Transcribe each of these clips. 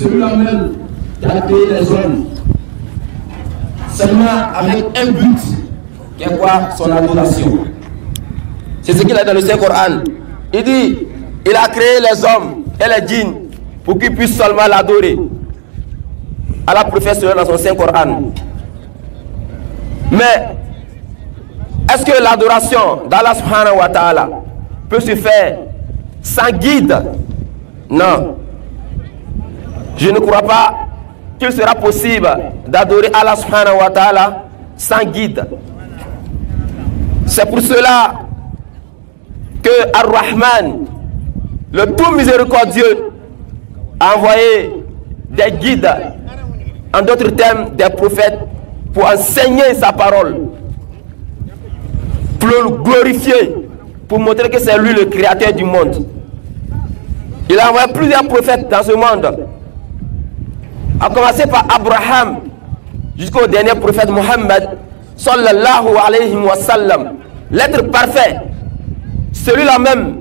celui-là même qui a créé les hommes, seulement avec un but, qui est quoi? Son adoration. C'est ce qu'il a dans le Saint-Coran. Il dit, il a créé les hommes et les djinns pour qu'ils puissent seulement l'adorer. Allah professe dans son Saint-Coran. Mais, est-ce que l'adoration d'Allah subhanahu wa ta'ala peut se faire sans guide? Non. Je ne crois pas qu'il sera possible d'adorer Allah subhanahu wa ta'ala sans guide. C'est pour cela que Ar-Rahman, le tout miséricordieux, a envoyé des guides, en d'autres termes des prophètes, pour enseigner sa parole, pour le glorifier, pour montrer que c'est lui le créateur du monde. Il a envoyé plusieurs prophètes dans ce monde, à commencer par Abraham jusqu'au dernier prophète Mohammed sallallahu alayhi wa sallam, l'être parfait, celui-là même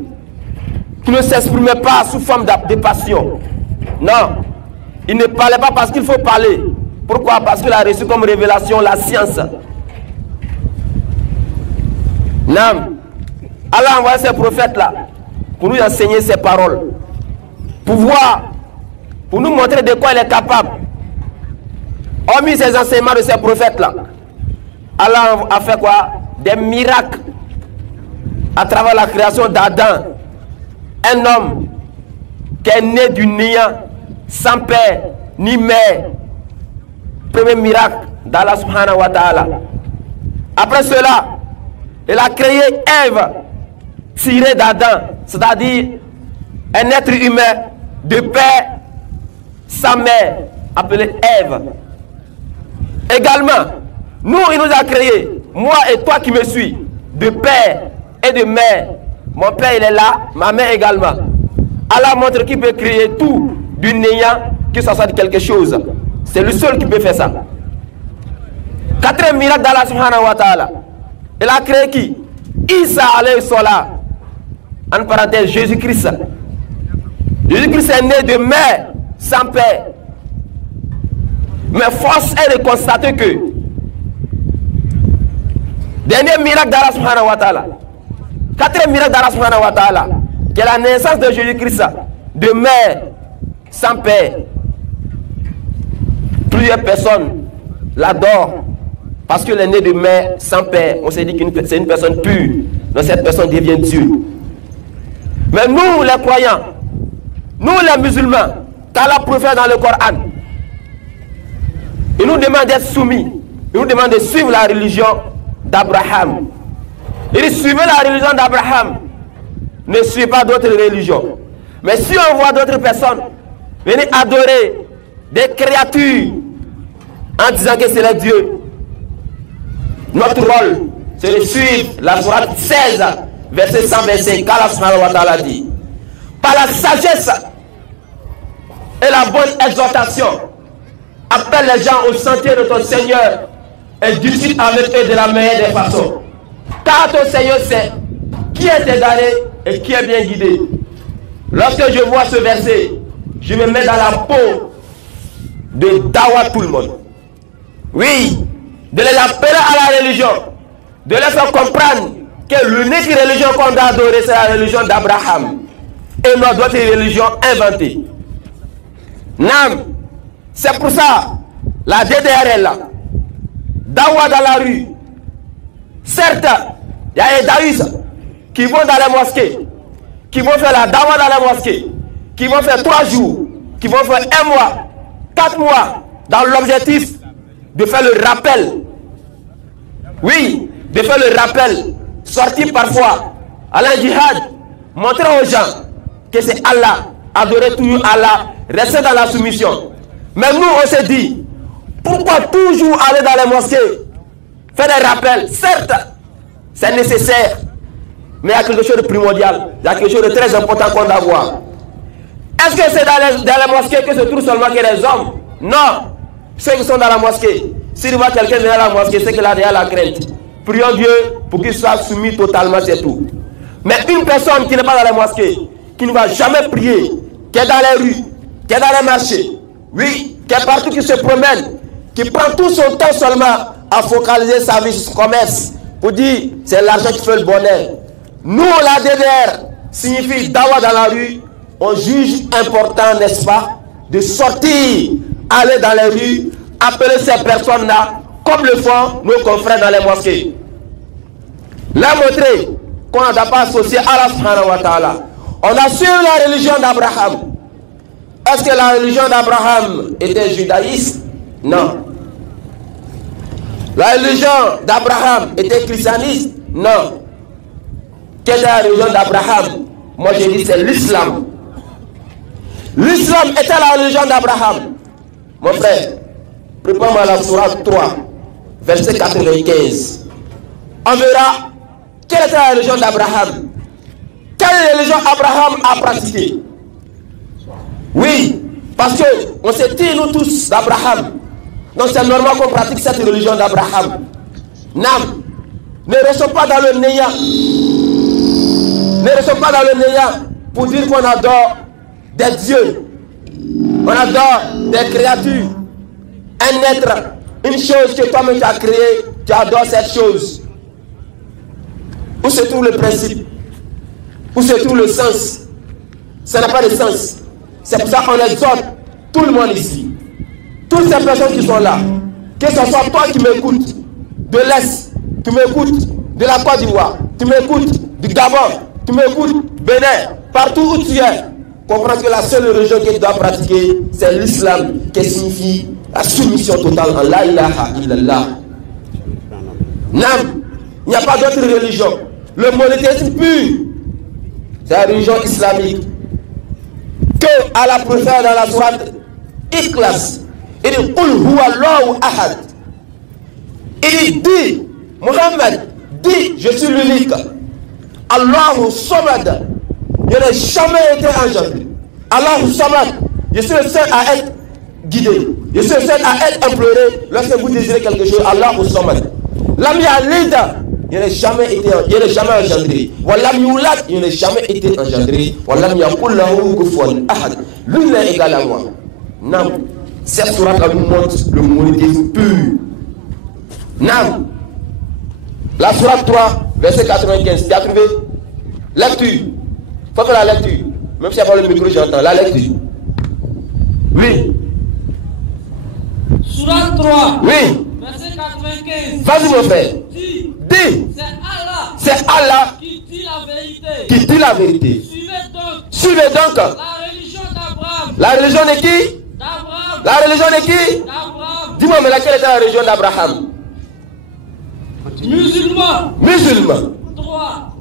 qui ne s'exprimait pas sous forme de passion. Non, il ne parlait pas parce qu'il faut parler. Pourquoi? Parce qu'il a reçu comme révélation la science. Non, Allah a envoyé ces prophètes-là pour nous enseigner ses paroles, pour voir, pour nous montrer de quoi il est capable. Hormis ces enseignements de ces prophètes-là, Allah a fait quoi? Des miracles à travers la création d'Adam, un homme qui est né du néant, sans père ni mère. Premier miracle d'Allah subhanahu wa ta'ala. Après cela, il a créé Ève, tirée d'Adam, c'est-à-dire un être humain de père sans mère, appelé Ève. Également, nous, il nous a créé, moi et toi qui me suis, de père et de mère. Mon père, il est là, ma mère également. Allah montre qu'il peut créer tout du néant, que ça soit de quelque chose. C'est le seul qui peut faire ça. Quatrième miracle d'Allah subhanahu wa ta'ala. Il a créé qui? Isa alayhi salam. En parenthèse, Jésus-Christ. Jésus-Christ est né de mère sans père. Mais force est de constater que dernier miracle d'Allah subhanahu wa ta'ala, quatrième miracle d'Allah subhanahu wa ta'ala, qui est la naissance de Jésus-Christ de mère sans père. Plusieurs personnes l'adorent parce qu'elle est née de mère sans père. On s'est dit que c'est une personne pure. Donc cette personne devient Dieu. Mais nous les croyants, nous les musulmans, qu'Allah professe dans le Coran, il nous demande d'être soumis. Il nous demande de suivre la religion d'Abraham. Il dit suivez la religion d'Abraham. Ne suivez pas d'autres religions. Mais si on voit d'autres personnes venir adorer des créatures en disant que c'est le Dieu, notre rôle c'est de suivre la sourate 16 verset 125 qu'Allah subhanahu wa ta'ala dit. Par la sagesse et la bonne exhortation, appelle les gens au sentier de ton Seigneur et discute avec eux de la meilleure des façons. Car ton Seigneur sait qui est égaré et qui est bien guidé. Lorsque je vois ce verset, je me mets dans la peau de dawa tout le monde. Oui, de les appeler à la religion, de les faire comprendre que l'unique religion qu'on doit adorer, c'est la religion d'Abraham et non d'autres religions inventées. Non, c'est pour ça, la DDRL, dawa dans la rue. Certes, il y a des daïs qui vont dans les mosquées, qui vont faire la dawa dans les mosquées, qui vont faire 3 jours, qui vont faire 1 mois, 4 mois, dans l'objectif de faire le rappel. Oui, de faire le rappel, sortir parfois à la djihad, montrer aux gens que c'est Allah, adorer toujours Allah, rester dans la soumission. Mais nous, on se dit, pourquoi toujours aller dans les mosquées, faire des rappels? Certes, c'est nécessaire, mais il y a quelque chose de primordial, il y a quelque chose de très important qu'on doit voir. Est-ce que c'est dans les mosquées que se trouvent seulement que les hommes? Non. Ceux qui sont dans la mosquée, s'il voit quelqu'un venir à la mosquée, c'est qu'il a déjà la crainte. Prions Dieu pour qu'il soit soumis totalement, c'est tout. Mais une personne qui n'est pas dans la mosquée, qui ne va jamais prier, qui est dans les rues, qui est dans les marchés, oui, qui est partout, qui se promène, qui prend tout son temps seulement à focaliser sa vie sur son commerce, pour dire c'est l'argent qui fait le bonheur. Nous, la DDR, signifie dawa dans la rue, on juge important, n'est-ce pas, de sortir, aller dans les rues, appeler ces personnes-là, comme le font nos confrères dans les mosquées. Leur montrer qu'on n'a pas associé à Allah subhanahu wa ta'ala. On a suivi la religion d'Abraham. Est-ce que la religion d'Abraham était judaïste? Non. La religion d'Abraham était christianiste? Non. Quelle est la religion d'Abraham? Moi je dis c'est l'islam. L'islam était la religion d'Abraham. Mon frère, prépare-moi la sourate 3, verset 95. On verra quelle était la religion d'Abraham. Quelle religion Abraham a pratiquée? Oui, parce qu'on s'est dit nous tous d'Abraham. Donc c'est normal qu'on pratique cette religion d'Abraham. Nam, ne restons pas dans le néant. Ne restons pas dans le néant pour dire qu'on adore des dieux. On adore des créatures. Un être, une chose que toi-même tu as créée, tu adores cette chose. Où se trouve le principe? Où se trouve le sens? Ça n'a pas de sens. C'est pour ça qu'on exhorte tout le monde ici. Toutes ces personnes qui sont là, que ce soit toi qui m'écoutes, de l'Est, tu m'écoutes, de la Côte d'Ivoire, tu m'écoutes, du Gabon, tu m'écoutes, Bénin, partout où tu es, comprends que la seule religion que tu dois pratiquer, c'est l'islam, qui signifie la soumission totale en la ilaha illallah. Nam, il n'y a pas d'autre religion. Le monothéisme pur, c'est la religion islamique. Que Allah préfère dans la sourate Ikhlas, il dit Qul huwa Allahu ahad. Il dit, Mohammed dit, je suis l'unique. Allahu Samad. Je n'ai jamais été engendré. Allahu Samad. Je suis le seul à être guidé. Je suis le seul à être imploré lorsque vous désirez quelque chose. Allahu Samad. Lam yalid. Je n'ai jamais été engendré. Walam yulad. Je n'ai jamais été engendré. Walam yakul lahu kufuwan ahad. Lui n'est égal à moi. Non. Cette sourate nous montre le monothéisme pur. Non. La sourate 3, verset 95. Tu as trouvé? Lecture. Faut faire la lecture. Même si il n'y a pas le micro, j'entends. La lecture. Oui. Sourate 3. Oui. Verset 95. Vas-y mon frère. Dis. C'est Allah. Qui dit la vérité. Qui dit la vérité. Suivez donc. La religion d'Abraham. La religion de qui? D'Abraham. La religion de qui? D'Abraham. Dis-moi, mais laquelle était la religion d'Abraham? Musulman. Musulman.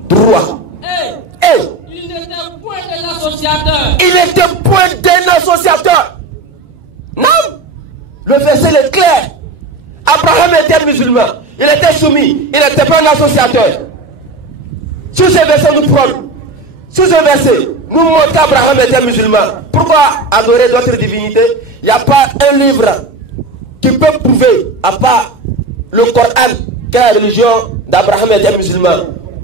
Droit. Et il n'était point des associateurs. Il n'était point d'un associateur. Non. Le verset est clair. Abraham était musulman. Il était soumis. Il n'était pas un associateur. Sur ce verset, nous prenons. Sur ce verset, nous montrons qu'Abraham était musulman. Pourquoi adorer d'autres divinités? Il n'y a pas un livre qui peut prouver, à part le Coran, que la religion d'Abraham était musulman.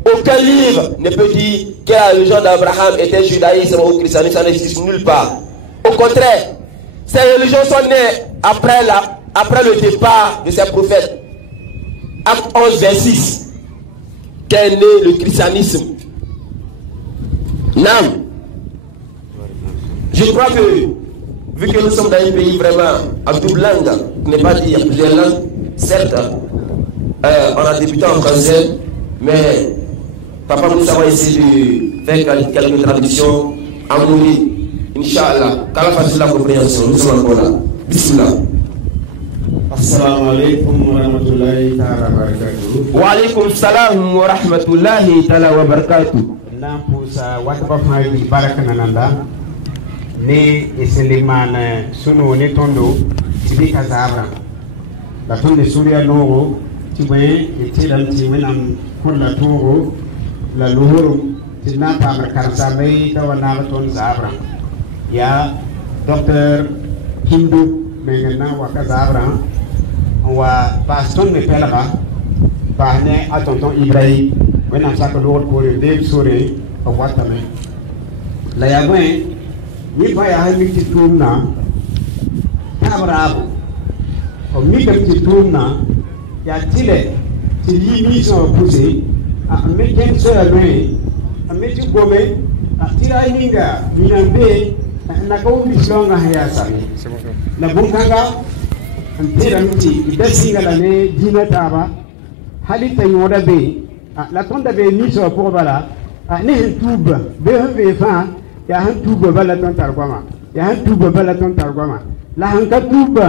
Aucun livre ne peut dire que la religion d'Abraham était judaïsme ou christianisme. Ça n'existe nulle part. Au contraire, ces religions sont nées après le départ de ces prophètes. Acte 11, 26, qu'est né le christianisme. Non. Je crois que, vu que nous sommes dans un pays vraiment à double langue, pour ne pas dire plusieurs langues, certes, on a débuté en français, mais papa, nous avons essayé de faire quelques traductions en mouri. Inch'Allah, qu'Allah fasse la compréhension, nous sommes encore là. Bismillah. Assalamu alaikum wa rahmatullahi ta'ala wa barakatuh. Wa alaikum salam wa rahmatullahi ta'ala wa barakatuh. Nampusa watba faydi barakananda ne islimana sunu ne tondo tibi kazara la tonde suria logo tibe itidan timenam kulla togo la lohoro tinata markarsa bay tawana ton zabra ya docteur Hindu mengena wakazabra wa paston me pelaba bahne a tonton Ibrahim wenam saka lord ko de sore o watame la yagwe ni fa ya hali ti tunna bravo. Au milieu de petit tourne, il y a tile, il y a mis son poussé, à mettre un seul à lui, à mettre du gomme, à tirer un minga, minambé, n'a pas oublié son ahayasa. La bunkanga, un tiramiti, il dessine l'année, dinataba, halita yodabe, la tonde avait mis sur pour bala, à ne tube, béhun, il y a un tube balaton targama, il y a un tube balaton targama. La hanka tube,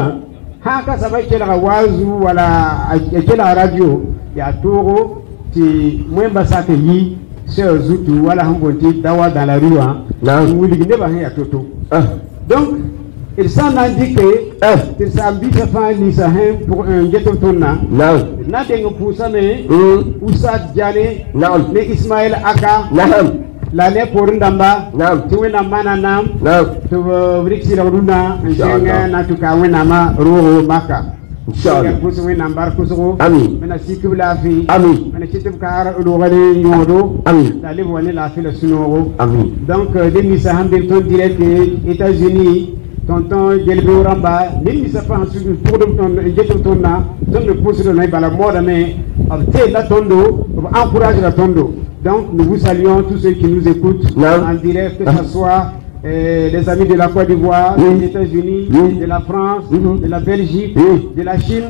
haka sabai kela wazu wala kela radio ya toro ti mwemba sake yi sur zutu wala hambonti dawa dans la rue hein wuli ne ba ya toto donc il s'en indique que ça ambite fa ni sa hem pour un ghetto tonna na dengo pousa me Oussad Diané ne Ismaël Aka l'année pour Ndamba tu wena mana nam tu vriksi la runa ngenga na tu ka wena ma ro maka inshallah kusu wena mbar kusu amin mena sikib la fi amin mena kitib ka do gade nyodo amin talib woni la fi la sunoro amin donc demi sa hambe ton direct États-Unis tonton Gelbe Ramba demi sa fa su pour de ton jeto tonna don le pousse de na bala moda mais te la tondo encourage la tondo. Donc nous vous saluons tous ceux qui nous écoutent en direct, que ce soit les amis de la Côte d'Ivoire, des États-Unis, de la France, de la Belgique, de la Chine.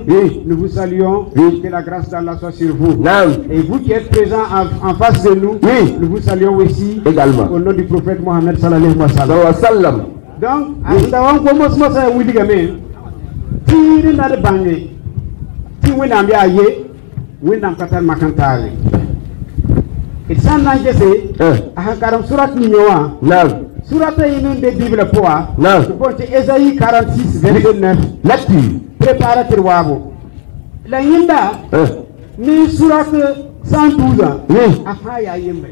Nous vous saluons, que la grâce d'Allah soit sur vous. Et vous qui êtes présents en face de nous, nous vous saluons aussi également au nom du prophète Mohammed sallallahu alayhi wa sallam. Donc, on commence à vous dire que si n'a de bangé, si vous n'avez pas yé, vous n'avez pas makantari. Et ça n'a pas été, à Karam Surat Ninoa, Surat Inin de Bible Poa, Esaïe 46, verset 9, là-dessus, préparateur Wabo. La Yinda, ni Surat 112 ans, Afaya Yembe.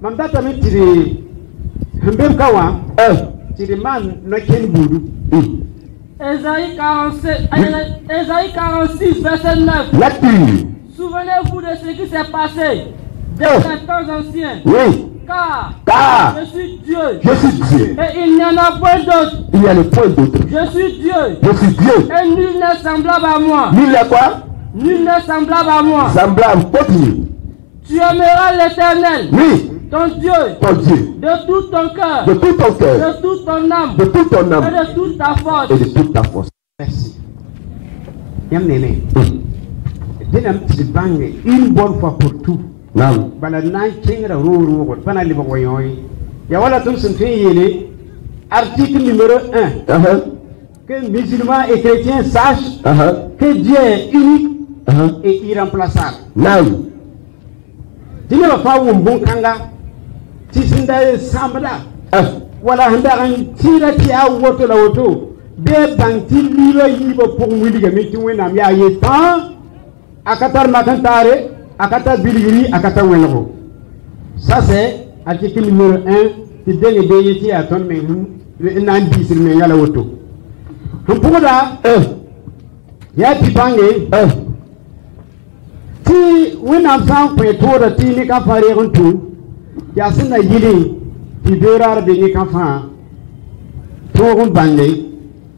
Mandata me tiri, Mbem Kawa, tiri man, no Ken Boudou. Esaïe 46, verset 9. Là-dessus. Souvenez-vous de ce qui s'est passé dans les temps anciens. Oui. Car je suis Dieu. Je suis Dieu. Et il n'y en a point d'autre. Il y a le point d'autre. Je suis Dieu. Je suis Dieu. Et nul n'est semblable à moi. Nul n'est quoi? Nul n'est semblable à moi. Semblable, continue. Tu aimeras l'Éternel. Oui. Ton Dieu. Ton Dieu. De tout ton cœur. De tout ton cœur. De toute ton âme. De toute ton âme. Et de toute ta force. Et de toute ta force. Merci. Yamnene. Une bonne fois pour tout. Non. Bala nan kingra ruru ko pana liba woyoy. Ya wala tun sun fiyele article numéro 1. Que musulmans et chrétiens sachent que Dieu est unique et irremplaçable. Non. Dine ba fa wo bon kanga ti sinda sambada. Wala handa kan tira ti a woto la woto. Be banti liba yiba pour mudiga mi ti wena mi aye tan akatar makantare akata biligri akata wengo. Ça c'est article numéro 1 qui donne les déités à ton mais nan bisir mais yala woto. Pour da ya tipange ti wena san ko to da ti ni ka fare runtu ya sunna yili ti berar be ni ka fa to gun bande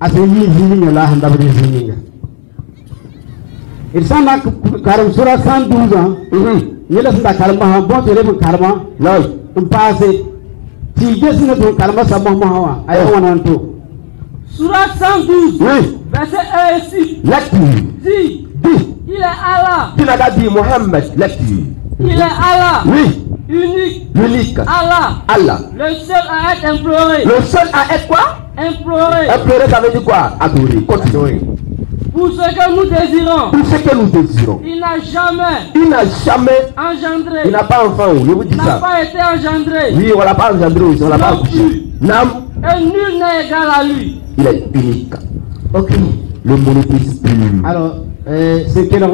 asini yili la handa be yili. Il s'en a Karam Surah 112 ans. Il a fait Karma, bon, tu es Karma. Non, on passe. Si je suis notre Karma, ça m'a dit. Surah 112, verset 1 et 6. Dit, il est Allah. Tu n'as pas dit Mohammed, il est Allah. Oui. Unique. Allah. Le seul à être imploré. Le seul à être quoi? Imploré. Implorer, ça veut dire quoi? Adorer. Continuez. Pour ce que nous désirons. Pour ce que nous désirons. Il n'a jamais engendré. Il n'a pas enfant. Je vous dis ça. Il n'a pas été engendré. Oui, on l'a pas engendré. On l'a pas accouché. Et nul n'est égal à lui. Il est unique. Ok. Le monothéisme pur. Alors, c'est quel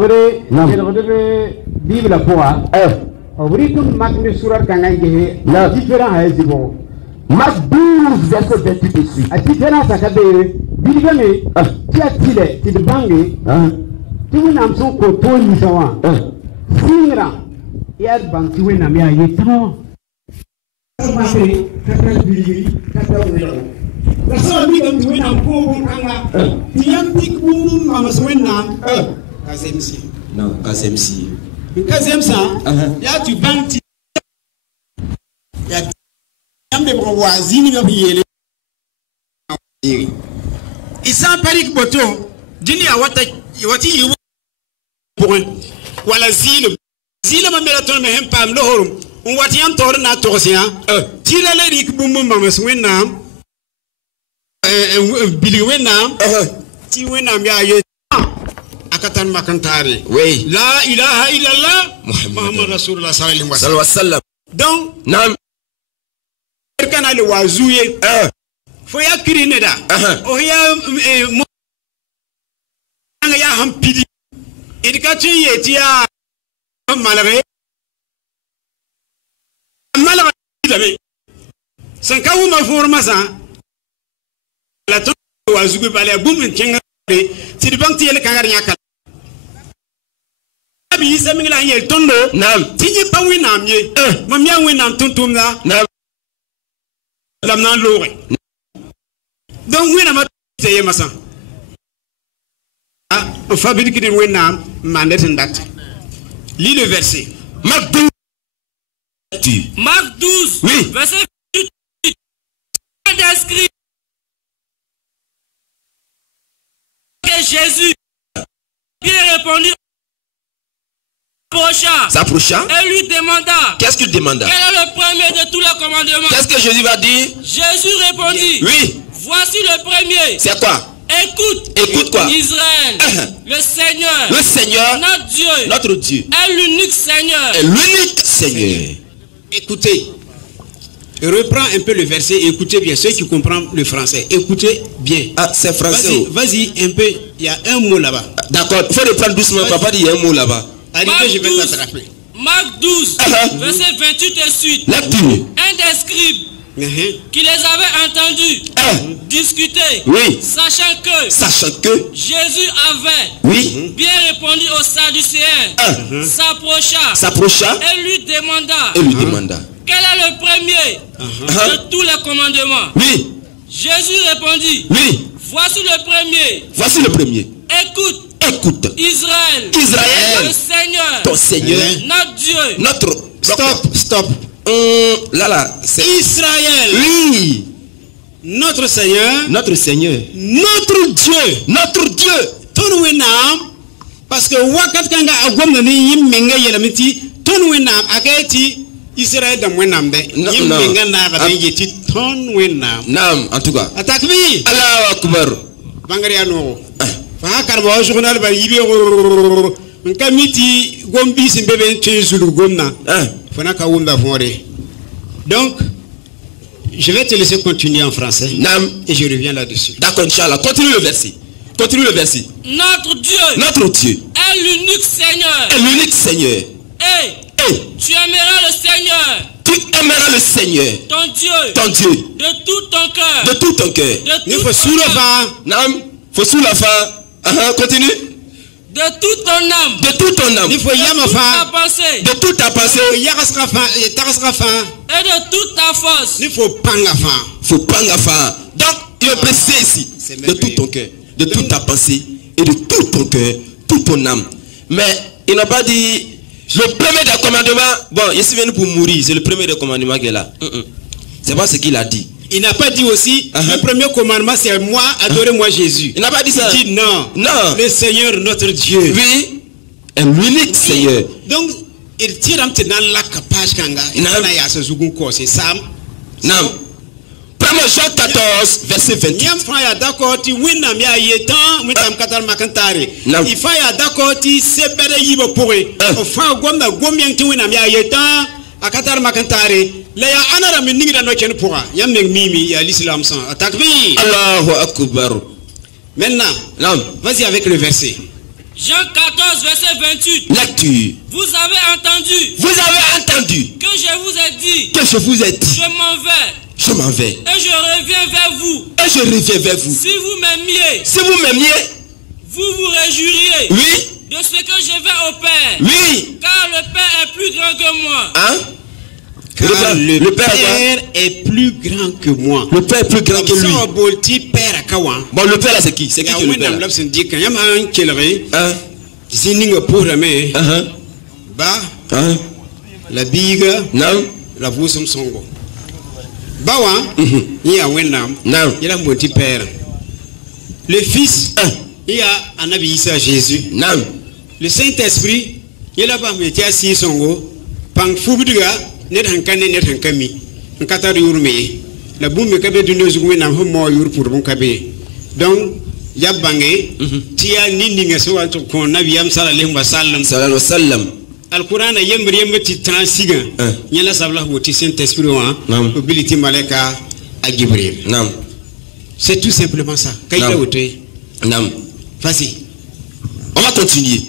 Bible la foi. Obritum makne surar kangai la différent à Ezibon. Marc 12 verset 28 ici. A différence à Kadere. Biligame, tu as tilé, tu te bangues, tu veux n'am son coton ni sawa. Singra, yar bang tu veux n'am ya yetano. Masé, kata biligri, kata welo. La so mi dam tu wena ko bon kanga tiyam tik bum mama wena kazemsi non kazemsi kazemsa ya tu banti ya yambe ko wazini ga biyele isa parik boto dini awata wati yu pour wala zile ma mera ton me hem pam lo horum wati yam tor na to sia tira le dik bum mama wena bili wena ti wena ya ye akatan makantari oui la ilaha illallah muhammad rasulullah sallallahu alaihi wasallam donc nam kana le wazuye fo ya kirine da o ya ya hampidi edikati yetia malare dame sanka wu ma forma la to wazuge bale bum kenga ti di bank ti ele kangar nyaka abi samingla yel tondo nam ti pa wi nam ye mam ya wi nam tuntum na lam nan lore donc wi na ma teye masa on fabrique de wi nam mandet ndat lis le verset Marc 12 oui verset 28 d'inscrit que Jésus bien répondu s'approcha et lui demanda. Qu'est-ce qu'il demanda? Quel est le premier de tous les commandements? Qu'est-ce que Jésus va dire? Jésus répondit. Oui. Voici le premier. C'est quoi? Écoute quoi? Israël, le Seigneur, notre Dieu, est l'unique Seigneur. Écoutez, reprends un peu le verset et écoutez bien, ceux qui comprennent le français, écoutez bien. Ah, c'est français. Vas-y un peu, il y a un mot là-bas. D'accord, il faut reprendre doucement, papa dit il y a un mot là-bas. Arrivé, je vais t'attraper. Marc 12, verset 28 et suite. Lecture. Un des scribes qui les avait entendus discuter, sachant que Jésus avait bien répondu aux Sadducéens, s'approcha et lui demanda quel est le premier de tous les commandements. Jésus répondit, voici le premier. Écoute Israël, le Seigneur, ton Seigneur, notre Dieu. Stop. Là, c'est Israël. Oui. Notre Seigneur, notre Dieu. Ton wenam, parce que wakat kanga agomna ni yimenga yelamiti, ton wenam akati Israël dam wenam de. Yimenga na ga yeti ton wenam. Nam, en tout cas. Atakbi. Allahu akbar. Bangariano. Fa karbo journal ba yibe nkamiti gombi simbebe tezulu gomna. Fana ka wunda fondé. Donc je vais te laisser continuer en français. Nam. Et je reviens là-dessus. D'accord, Inch'Allah. Continue le verset. Notre Dieu est l'unique Seigneur. Et tu aimeras le Seigneur. Ton Dieu. De tout ton cœur. Il faut sous la fin. Nam. Faut sous la fin. Continue. De toute ton âme. Il faut de toute ta pensée. Et de toute ta force. Il faut panga. Donc, il est précisé ici. De tout ton cœur, de toute ta pensée et de tout ton cœur, toute ton âme. Mais il n'a pas dit le premier des commandements. Bon, ici venu pour mourir. C'est le premier des commandements qu'il est là. C'est pas ce qu'il a dit. Il n'a pas dit aussi le premier commandement c'est moi, adorez-moi Jésus. Il n'a pas dit ça. Il dit non. Le Seigneur notre Dieu. Oui. Un unique Seigneur. Donc il tire un petit dans la capage kanga. Il n'a pas yasse zugun ko c'est ça. Non. 1 Jean 14 verset 28. Yam fa d'accord ti winam ya yetan mitam katal makantare. Il fa ya d'accord ti sebere yibo pouré. Fa gomna gomien ti winam ya yetan akatar makantare. La ya anara min ningira no ken pourra. Yam nek mimi ya l'islam sans. Takbir. Allahu akbar. Maintenant, vas-y avec le verset. Jean 14 verset 28. Lecture. Vous avez entendu que je vous ai dit. Je m'en vais. Et je reviens vers vous. Si vous m'aimiez, vous vous réjouiriez. De ce que je vais au Père. Car le Père est plus grand que moi. Le Père est plus grand que moi. Le Père est plus grand que lui. Père Bon, le père là, c'est qui? C'est qui le père là? La biga, non, la voix son songo. Bawa, il y a Wenam, non, il a mon petit père. Le Fils, il y a un Issa Jésus. non. Le Saint-Esprit, il a pas mis assis songo. Pang Fubuga, net hankane net hankami. Un katari urme. La boum me cabe d'une zoumé n'a pas eu pour mon cabé. Donc, Yabangé, Tia Ninding so qu'on a viam salam wasalam. Salam salam. Al-Quran a yem ti transiga. Yela sabla woti Saint-Esprit mobility maleka à Gibril. Non. C'est tout simplement ça. Non. Vas-y. On va continuer.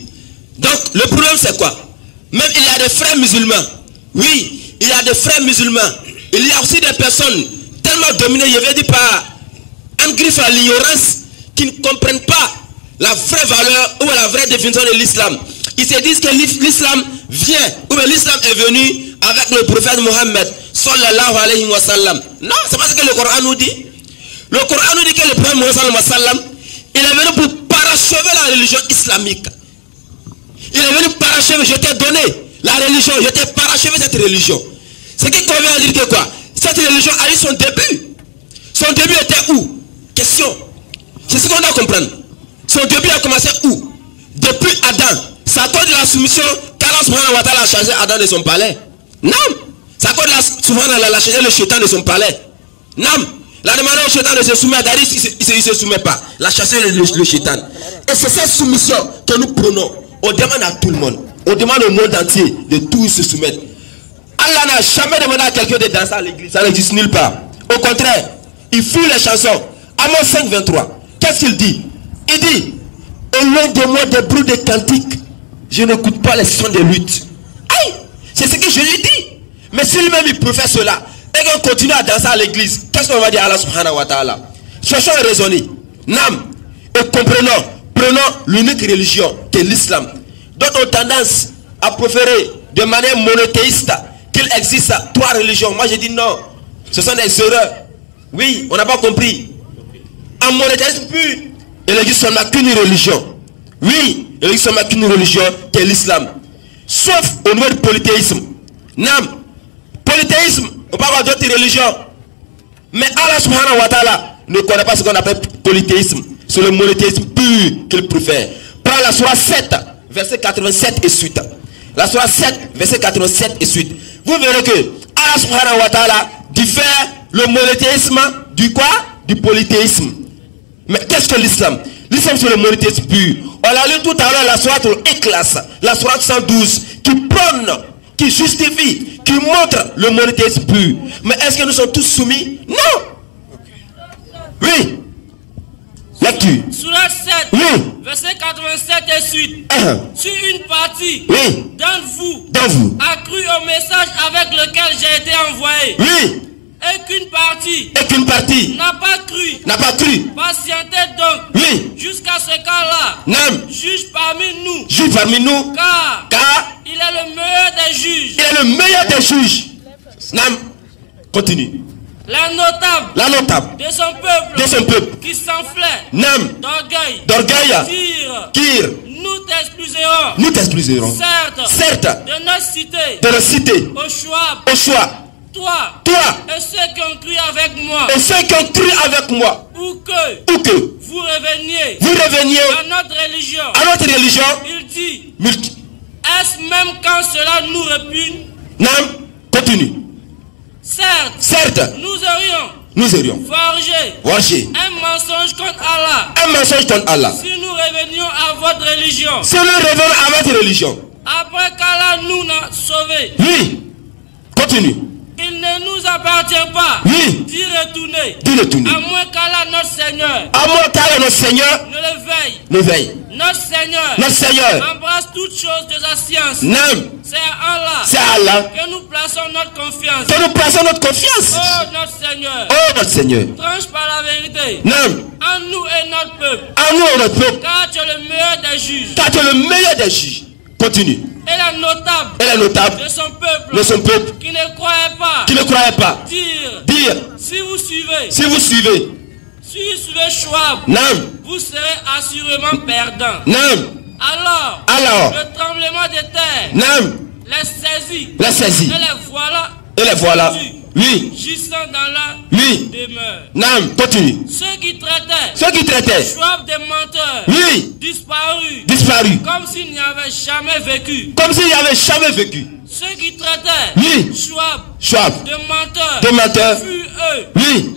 Donc, le problème c'est quoi? Même il y a des frères musulmans. Oui, il y a des frères musulmans. Il y a aussi des personnes tellement dominées, je vais dire par un griffe à l'ignorance, qui ne comprennent pas la vraie valeur ou la vraie définition de l'islam. Ils se disent que l'islam vient, ou bien l'islam est venu avec le prophète Mohammed sallallahu alayhi wa sallam. Non, c'est pas ce que le Coran nous dit. Le Coran nous dit que le prophète Mohammed sallallahu alayhi wa sallam, il est venu pour parachever la religion islamique. Il est venu parachever, je t'ai donné la religion, je t'ai parachevé cette religion. Ce qui convient à dire que quoi? Cette religion a eu son début. Son début était où? Question. C'est ce qu'on doit comprendre. Son début a commencé où? Depuis Adam. C'est à cause de la soumission qu'Allah subhanahu wa ta'ala a changé Adam de son palais. Non. C'est à cause de la subhanahu wa ta'ala a changé le shaitan de son palais. Non. La demande au shaitan de se soumettre, il ne se soumet pas. La chasser le shaitan. Et c'est cette soumission que nous prenons. On demande à tout le monde. On demande au monde entier de tous se soumettre. Allah n'a jamais demandé à quelqu'un de danser à l'église. Ça n'existe nulle part. Au contraire, il fuit les chansons. Amos 5, 23. Qu'est-ce qu'il dit? Il dit, au loin de moi des bruits de cantiques, je n'écoute pas les sons de lutte. Aïe, c'est ce que je lui dis. Mais si lui-même il peut faire cela, et qu'on continue à danser à l'église, qu'est-ce qu'on va dire à Allah subhanahu wa ta'ala? Cherchons à raisonner. Nam, et prenons l'unique religion qui est l'islam. D'autres ont tendance à préférer de manière monothéiste qu'il existe 3 religions. Moi je dis non, ce sont des erreurs. Oui, on n'a pas compris. En monothéisme pur, il n'existe seulement qu'une religion. Oui, il n'existe seulement qu'une religion qui est l'islam. Sauf au niveau du polythéisme. Nam, polythéisme, on peut avoir d'autres religions. Mais Allah subhanahu wa ta'ala ne connaît pas ce qu'on appelle polythéisme. C'est le monothéisme pur qu'il préfère. Prends la sourate 7, verset 87 et suite. La sourate 7, verset 87 et suite. Vous verrez que Allah subhanahu wa ta'ala diffère le monothéisme du quoi? Du polythéisme. Mais qu'est-ce que l'islam? L'islam c'est le monothéisme pur. On l'a lu tout à l'heure, la sourate Ikhlas, la sourate 112, qui prône, qui justifie, qui montre le monothéisme pur. Mais est-ce que nous sommes tous soumis? Non. Oui. Lecture. Sourate 7, oui. Verset 87 et suite. Si une partie oui. d'entre vous a cru au message avec lequel j'ai été envoyé. Oui. Et qu'une partie n'a pas cru. Patientez donc. Oui. Jusqu'à ce cas-là. Non. Juge parmi nous. Car il est le meilleur des juges. Il est le meilleur des juges. Non. Continue. La notable de son peuple qui s'enflaie d'orgueil dire nous t'excluserons certes de notre cité au choix toi et ceux qui ont cru avec moi ou que vous reveniez à notre religion il dit est-ce même quand cela nous répugne? Non, continue. Certes, nous aurions forgé un mensonge contre Allah. Si nous revenions à votre religion. Après qu'Allah nous a sauvés. Oui. Continue. Il ne nous appartient pas d'y retourner. À moins qu'Allah notre Seigneur ne le veille. Notre Seigneur embrasse toutes choses de sa science. Non. C'est à Allah que nous plaçons notre confiance. Oh notre Seigneur. Tranche par la vérité. Non. En nous et notre peuple. Car tu es le meilleur des juges. Continue. Et la notable de son peuple qui ne croyait pas dire si vous suivez suivez Schwab, vous serez assurément perdant. Alors, le tremblement de terre les saisit. Et les voilà. Gisant dans la demeure. Continue. Ceux qui traitaient Schwab des menteurs. Disparus. Comme s'il n'y avait jamais vécu. Ceux qui traitaient Schwab de menteurs. Furent eux.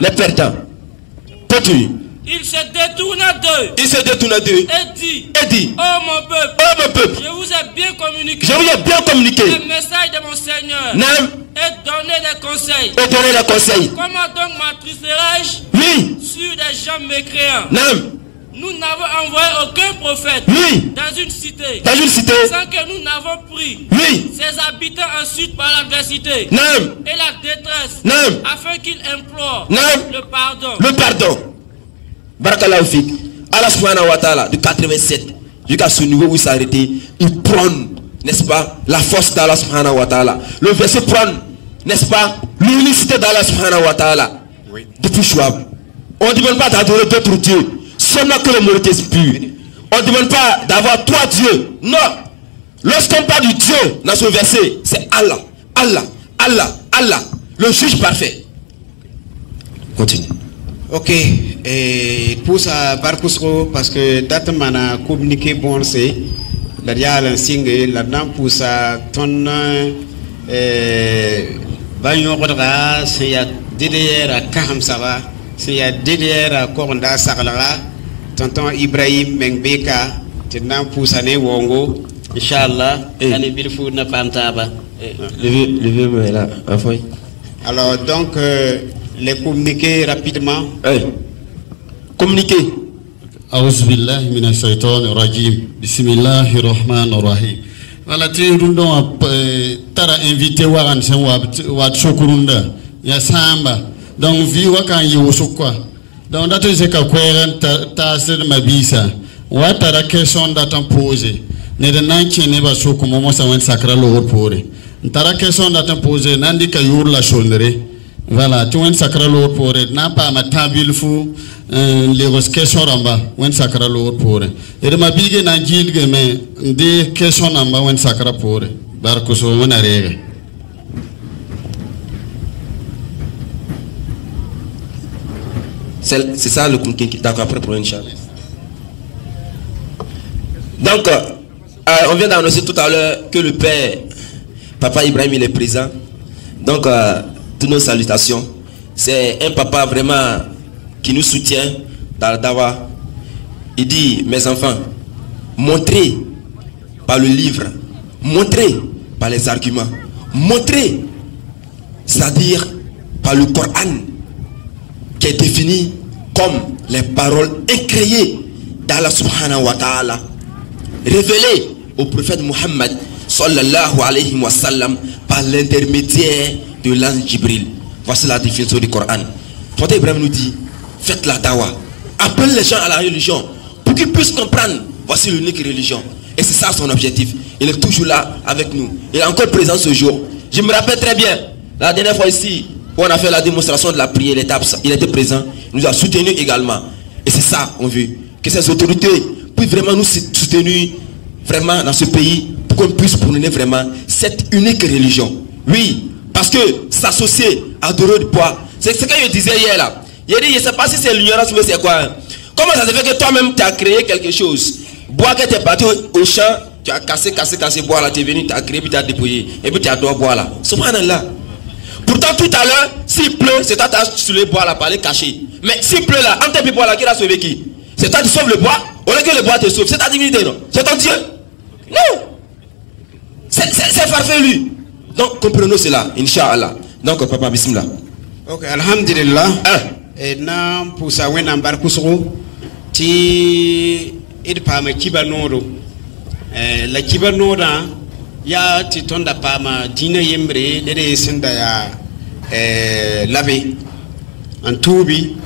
Les perdants. Continue. Il se détourna d'eux. Et dit, oh mon peuple, je vous ai bien communiqué le message de mon Seigneur et donné des conseils. Comment donc m'attristerai-je sur des gens mécréants? Nous n'avons envoyé aucun prophète dans une cité sans que nous n'avons pris ses habitants ensuite par l'adversité et la détresse afin qu'ils implorent le pardon. Barakallahu fik. Allah subhanahu wa ta'ala de 87 jusqu'à ce niveau où il s'est arrêté, il prône, n'est-ce pas, la force d'Allah subhanahu wa ta'ala. Le verset prône, n'est-ce pas, l'unicité d'Allah subhanahu wa ta'ala. Depuis Schwab, on ne demande pas d'adorer d'autres dieux, seulement que le monothéisme pur. On ne demande pas d'avoir trois dieux. Non. Lorsqu'on parle du Dieu dans ce verset, c'est Allah, le juge parfait. Continue. Ok, et pour ça, parce que date mana communiqué bon c'est la diale singe là-dedans pour ça ton banyo rodra c'est ya DDR à Kaham Sava, c'est ya DDR à Koronda Saklara, tonton Ibrahim Mengbeka, tenant pour ça ne wongo, Inch'Allah, l'année bilfou n'a pas m'taba. Le vieux me là, enfin. Alors donc les communiquer rapidement. Communiquer. A'udhu billahi minash shaitanir rajim. Bismillahir rahmanir rahim. Voilà, tu tara invité waran sen wa chokurunda ya samba. Donc vi wakan yoso quoi. Donc dato je ka kweren ta se mabisa. Wa tara question datan poser. Ne de nanki ne ba soko momo sa wen sakra lo pore. Tara question datan poser nandi ka yur la chondre. Voilà, tu wen sakra lo pore na pa ma tabil fu les questions ramba wen sakra lo pore. Et de ma bige na gilge me de question namba wen sakra pore. Barko so wen arega. C'est ça le communiqué qui t'a après pour Inch'Allah. Donc, on vient d'annoncer tout à l'heure que le père, Papa Ibrahim, il est présent. Donc, toutes nos salutations. C'est un papa vraiment qui nous soutient dans le dawa. Il dit, mes enfants, montrez par le livre, montrez par les arguments, montrez, c'est-à-dire par le Coran, qui est défini comme les paroles incréées d'Allah subhanahu wa ta'ala, révélées au prophète Muhammad sallallahu alayhi wa sallam par l'intermédiaire de l'ange Jibril. Voici la définition du Coran. Prophète Ibrahim nous dit, faites la dawa, appelez les gens à la religion pour qu'ils puissent comprendre. Voici l'unique religion. Et c'est ça son objectif. Il est toujours là avec nous. Il est encore présent ce jour. Je me rappelle très bien, la dernière fois ici, où on a fait la démonstration de la prière, il était présent, il nous a soutenus également. Et c'est ça qu'on veut. Que ces autorités puissent vraiment nous soutenir vraiment dans ce pays pour qu'on puisse prôner vraiment cette unique religion. Oui, parce que s'associer à adorer du poids, c'est ce que je disais hier là. Il a dit, je ne sais pas si c'est l'ignorance ou c'est quoi. Comment ça se fait que toi-même tu as créé quelque chose? Bois que tu es parti au champ, tu as cassé bois là, tu es venu, tu as créé, puis tu as dépouillé, et puis tu as droit bois là. Subhanallah. Pourtant tout à l'heure, s'il pleut, c'est toi qui as sur le bois là, par les cacher. Mais s'il pleut là, entre tes bois là, qui l'a sauvé qui? C'est toi qui sauves le bois, au lieu que le bois te sauve. C'est ta divinité, non? C'est ton Dieu? Non! C'est farfelu. Donc comprenons cela, Inch'Allah. Donc papa, bismillah. Ok, alhamdulillah. Et non, pour ça, on a embarqué sur ti et pas me kibanoro. La kibanora, ya ti tonda pas ma dina yembre, les senda ya lavé. En toubi,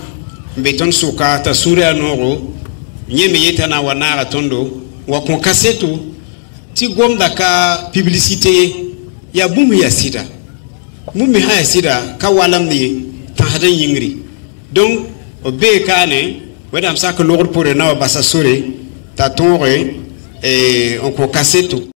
beton suka, ta suria noro, nyeme yetana wanara tondo, wakon kasetu, ti gom daka publicité, ya boum ya sida. Moumi ha sida, kawalam ni, tahadan yingri. Donc, o be kane wedam sak lor pour na basa sore ta tonre et on ko kassetu